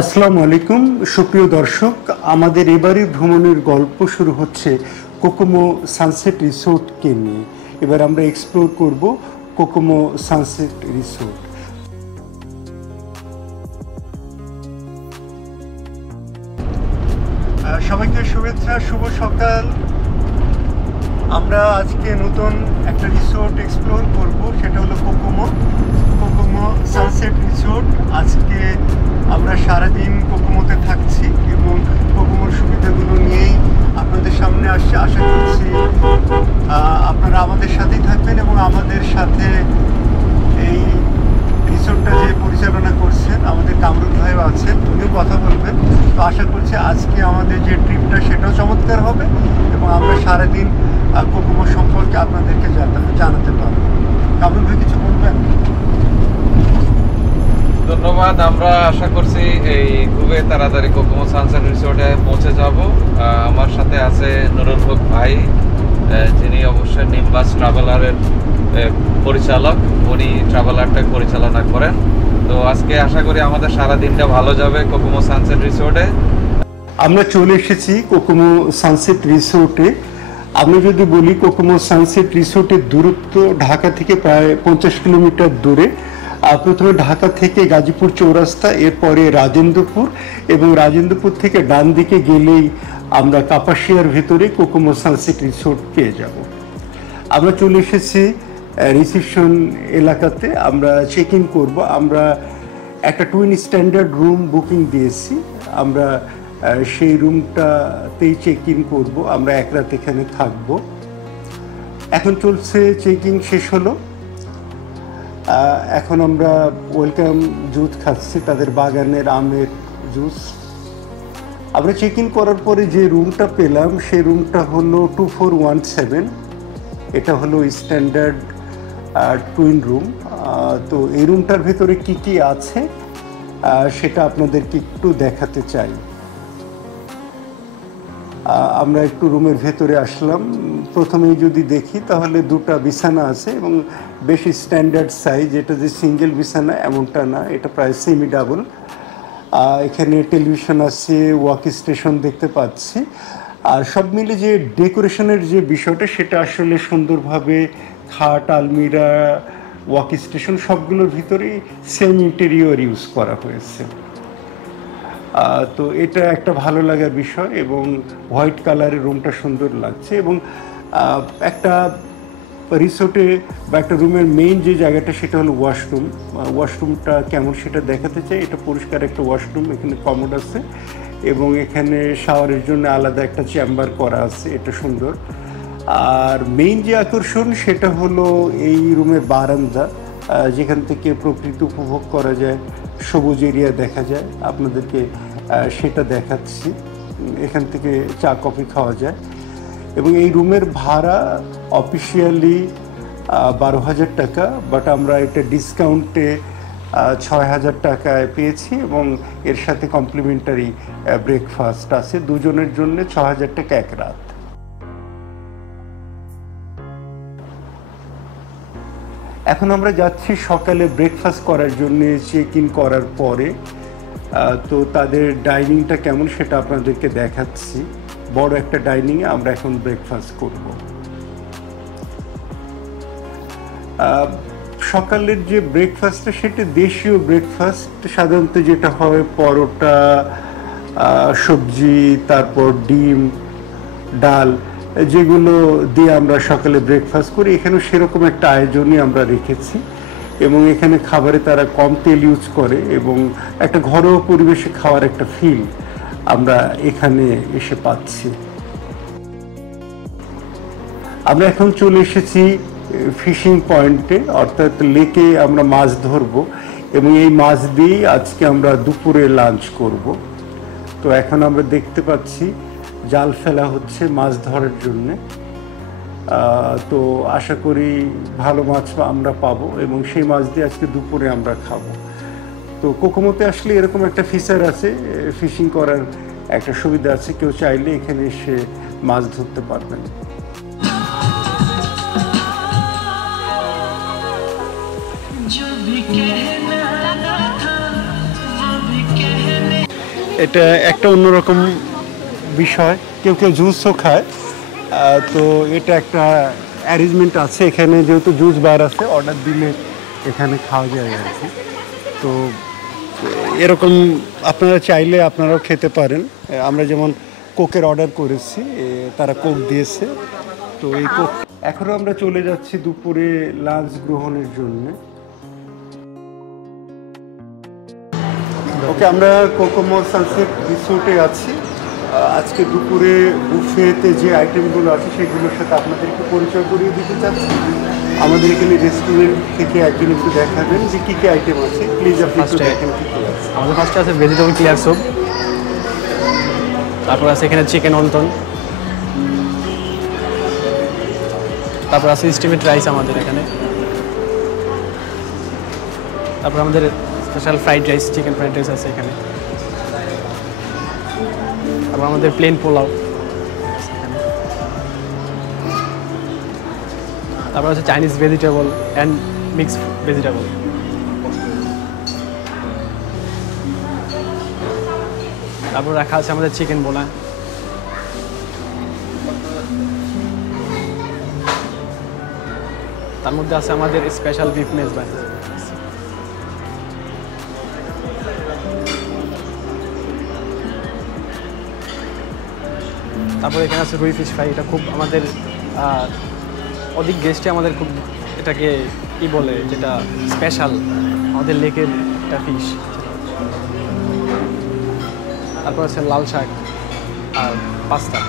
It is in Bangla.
আসসালামু আলাইকুম সুপ্রিয় দর্শক, আমাদের এবারে ভ্রমণের গল্প শুরু হচ্ছে কোকোমো সানসেট রিসোর্টকে নিয়ে। এবার আমরা এক্সপ্লোর করব কোকোমো সানসেট রিসোর্ট। সবাইকে শুভেচ্ছা, শুভ সকাল। আমরা আজকে নতুন একটা রিসোর্ট এক্সপ্লোর করব, সেটা হলো কোকোমো সানসেট রিসোর্ট। আজকে আমরা সারাদিন কোকোমোতে থাকছি এবং কোকোমোর সুবিধাগুলো নিয়েই আপনাদের সামনে আসছে। আশা করছি আপনারা আমাদের সাথেই থাকবেন এবং আমাদের সাথে এই রিসোর্টটা যে পরিচালনা করছেন আমাদের কামরুল ভাইও আছেন, উনিও কথা বলবেন। তো আশা করছি আজকে আমাদের যে ট্রিপটা সেটাও চমৎকার হবে এবং আমরা সারাদিন কোকোমো সম্পর্কে আপনাদেরকে জানাতে পারবো। কামরুল ভাই কিছু বলবেন? ধন্যবাদ। আমরা আশা করছি এই খুবই তাড়াতাড়ি কোকোমো সানসেট রিসোর্টে পৌঁছে যাব। আমার সাথে আছে নুরুল হক ভাই, যিনি অবশ্যই নিম্বাস ট্রাভেলারের পরিচালক। উনি ট্রাভেলারটা পরিচালনা করেন। তো আজকে আশা করি আমাদের সারা দিনটা ভালো যাবে কোকোমো সানসেট রিসোর্টে। আমরা চলে এসেছি কোকোমো সানসেট রিসোর্টে। আমি যদি বলি, কোকোমো সানসেট রিসোর্টের দূরত্ব ঢাকা থেকে প্রায় 50 কিলোমিটার দূরে। প্রথমে ঢাকা থেকে গাজীপুর চৌরাস্তা, এরপরে রাজেন্দ্রপুর, এবং রাজেন্দ্রপুর থেকে ডান দিকে গেলেই আমরা কাপাসিয়ার ভেতরে কোকোমো সানসেট রিসোর্ট পেয়ে যাব। আমরা চলে এসেছি রিসেপশন এলাকাতে। আমরা চেক ইন করবো। আমরা একটা টুইন স্ট্যান্ডার্ড রুম বুকিং দিয়েছি। আমরা সেই রুমটাতেই চেক ইন করবো। আমরা এক রাত এখানে থাকবো। এখন চলছে, চেকিং শেষ হলো। এখন আমরা ওয়েলকাম জুস খাচ্ছি, তাদের বাগানের আমের জুস। আমরা চেক ইন করার পরে যে রুমটা পেলাম সেই রুমটা হলো 2417। এটা হলো স্ট্যান্ডার্ড টুইন রুম। তো এই রুমটার ভেতরে কি কি আছে সেটা আপনাদেরকে একটু দেখাতে চাই। আমরা একটু রুমের ভেতরে আসলাম। প্রথমেই যদি দেখি তাহলে দুটো বিছানা আছে এবং বেশ স্ট্যান্ডার্ড সাইজ। এটা যে সিঙ্গেল বিছানা এমনটা না, এটা প্রায় সেমি ডাবল। এখানে টেলিভিশন আছে, ওয়াক স্টেশন দেখতে পাচ্ছি। আর সব মিলে যে ডেকোরেশনের যে বিষয়টা সেটা আসলে সুন্দরভাবে খাট, আলমিরা, ওয়াক স্টেশন সবগুলোর ভিতরেই সেম ইন্টেরিয়র ইউজ করা হয়েছে। তো এটা একটা ভালো লাগার বিষয় এবং হোয়াইট কালারের রুমটা সুন্দর লাগছে। এবং একটা রিসোর্টে বা একটা রুমের মেইন যে জায়গাটা সেটা হলো ওয়াশরুম। ওয়াশরুমটা কেমন সেটা দেখাতে চাই। এটা পরিষ্কার একটা ওয়াশরুম, এখানে কমোড আছে এবং এখানে শাওয়ারের জন্য আলাদা একটা চেম্বার করা আছে, এটা সুন্দর। আর মেইন যে আকর্ষণ সেটা হলো এই রুমের বারান্দা, যেখান থেকে প্রকৃতি উপভোগ করা যায়, সবুজ এরিয়া দেখা যায়। আপনাদেরকে সেটা দেখাচ্ছি। এখান থেকে চা কফি খাওয়া যায় এবং এই রুমের ভাড়া অফিসিয়ালি 12,000 টাকা, বাট আমরা এটা ডিসকাউন্টে 6,000 টাকায় পেয়েছি এবং এর সাথে কমপ্লিমেন্টারি ব্রেকফাস্ট আছে। দুজনের জন্য 6,000 টাকা এক রাত। এখন আমরা যাচ্ছি সকালে ব্রেকফাস্ট করার জন্য। চেক ইন করার পরে তো তাদের ডাইনিংটা কেমন সেটা আপনাদেরকে দেখাচ্ছি। বড় একটা ডাইনিংয়ে আমরা এখন ব্রেকফাস্ট করব। সকালের যে ব্রেকফাস্টটা সেটা দেশীয় ব্রেকফাস্ট। সাধারণত যেটা হয় পরোটা, সবজি, তারপর ডিম, ডাল, যেগুলো দিয়ে আমরা সকালে ব্রেকফাস্ট করি। এখানেও সেরকম একটা আয়োজনই আমরা রেখেছি এবং এখানে খাবারে তারা কম তেল ইউজ করে এবং একটা ঘরোয়া পরিবেশে খাওয়ার একটা ফিল আমরা এখানে এসে পাচ্ছি। আমরা এখন চলে এসেছি ফিশিং পয়েন্টে, অর্থাৎ লেকে আমরা মাছ ধরবো এবং এই মাছ দিয়েই আজকে আমরা দুপুরে লাঞ্চ করব। তো এখন আমরা দেখতে পাচ্ছি জাল ফেলা হচ্ছে মাছ ধরার জন্যে। তো আশা করি ভালো মাছ আমরা পাবো এবং সেই মাছ দিয়ে আজকে দুপুরে আমরা খাবো। তো কোকোমোতে আসলে এরকম একটা ফিচার আছে, ফিশিং করার একটা সুবিধা আছে। কেউ চাইলে এখানে এসে মাছ ধরতে পারবেন। এটা একটা অন্যরকম বিষয়, কেউ কেউ জুসও খায়। তো এটা একটা অ্যারেঞ্জমেন্ট আছে এখানে, যেহেতু জুস বার আছে, অর্ডার দিলে এখানে খাওয়া যায় আর কি। তো এরকম আপনারা চাইলে আপনারাও খেতে পারেন। আমরা যেমন কোকের অর্ডার করেছি, তারা কোক দিয়েছে। তো এই কোক এখনও আমরা চলে যাচ্ছি দুপুরে লাঞ্চ গ্রহণের জন্য। ওকে, আমরা কোকোমো সানসেট রিসোর্টে আছি। আজকে দুপুরে বুফেতে যে আইটেমগুলো আছে সেগুলোর সাথে আপনাদেরকে পরিচয় করিয়ে দিতে চাচ্ছি। আমাদের এখানে রেস্টুরেন্ট থেকে একজন একটু দেখাবেন যে কী কী আইটেম আছে। প্লিজ আপনি একটু দেখেন কী কী আছে। আমাদের ফার্স্টে আছে ভেজিটেবল ক্লিয়ার স্যুপ, তারপর আছে এখানে চিকেন অন্তন, তারপর আছে স্টিমেড রাইস আমাদের এখানে, তারপর আমাদের special fried rice, chicken fried rice আছে এখানে, তারপর আমাদের প্লেন পোলাও, তারপর আছে Chinese vegetable and mixed vegetable, তারপর রাখা আছে আমাদের চিকেন বোনা, তার মধ্যে আছে আমাদের স্পেশাল বিফ মেজবান, তারপর এখানে আছে রুই ফিশ ফ্রাই। এটা খুব আমাদের অধিক গেস্টে আমাদের খুব এটাকে কি বলে, যেটা স্পেশাল আমাদের লেকের একটা ফিশ। তারপর আছে লাল শাক আর পাস্তা।